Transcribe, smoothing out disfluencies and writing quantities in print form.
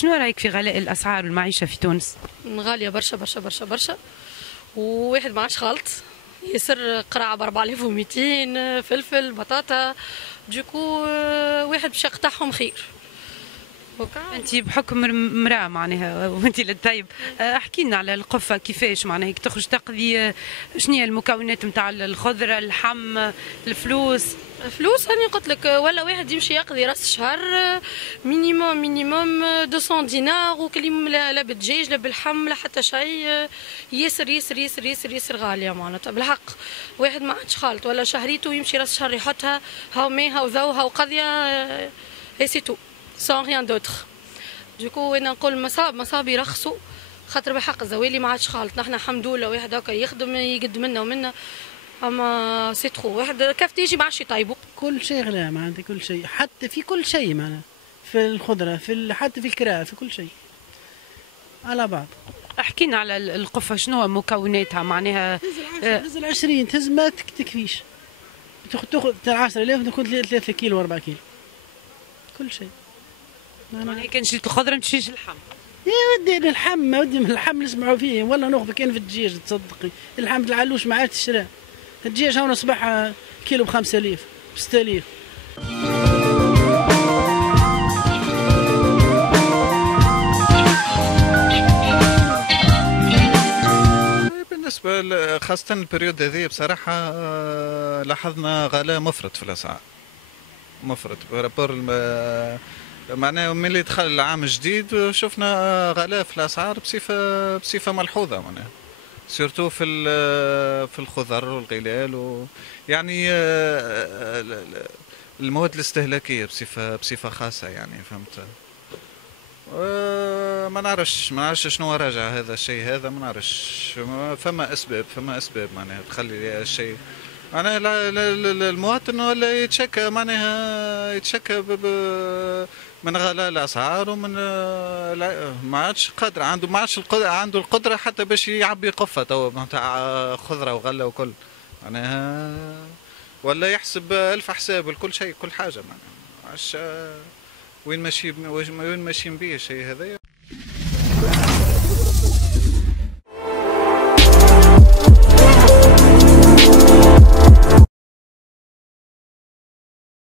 شنو رايك في غلاء الاسعار والمعيشه في تونس؟ غالية برشا برشا برشا برشا. وواحد ما عادش خالط ياسر، قراعة ب 4200، فلفل بطاطا. دوكو واحد باش يقطعهم خير. انت بحكم امراه معناها وانت للطيب، احكي لنا على القفه كيفاش معناها هيك تخرج تقضي، شنو هي المكونات نتاع الخضره، اللحم، الفلوس؟ فلوس راني قلت لك، ولا واحد يمشي يقضي راس الشهر مينيموم 200 دينار، وكل لا بالدجاج لا باللحم لا حتى شيء. ياسر ياسر ياسر ياسر ياسر غاليه معناتها بالحق. واحد ما عادش خالط ولا شهريته يمشي راس الشهر يحطها، هاو مي هاو ذو هاو قضيه، اي سي تو سون ريان دوتر. دوكو انا نقول مصاب يرخصوا، خاطر بحق الزوالي ما عادش خالط. نحن الحمد لله واحد هكا يخدم يقد منا ومنا، اما سي ترو واحد كيف تيجي ما عادش يطيبوا. كل شيء غلا معناتها، كل شيء، حتى في كل شيء معناها، في الخضره، حتى في الكراء، في كل شيء على بعض. احكي لنا على القفه، شنو هو مكوناتها معناها؟ تهز 20 تهز ما تكفيش، تاخذ 10,000 تاخذ 3 كيلو 4 كيلو كل شيء. معناها كان شريت الخضره ما تشريش اللحم. يا ودي اللحم، ودي من اللحم نسمعوا فيه، ولا ناخذ كان في الدجاج تصدقي، اللحم العلوش ما عادش تشرى. الدجاج هون صباح كيلو ب 5000 ب 6000. بالنسبة خاصة البريود هذه بصراحة لاحظنا غلاء مفرط في الأسعار، مفرط برابور معناها ملي دخل العام الجديد شفنا غلاء في الأسعار بصفة ملحوظة معناها، سورتو في الخضر والغلال يعني المواد الاستهلاكية بصفة خاصة يعني، فهمت. ما نعرفش شنو راجع هذا الشيء، هذا ما نعرفش. فما اسباب معناها تخلي الشيء معناها المواطن ولا يتشكى معناها يتشكى من غلاء الاسعار، ومن ما عادش قادر عنده القدره حتى باش يعبي قفه توا نتاع خضره وغله وكل معناها، ولا يحسب الف حساب لكل شيء كل حاجه معناها. وين ماشيين بيه الشيء هذايا.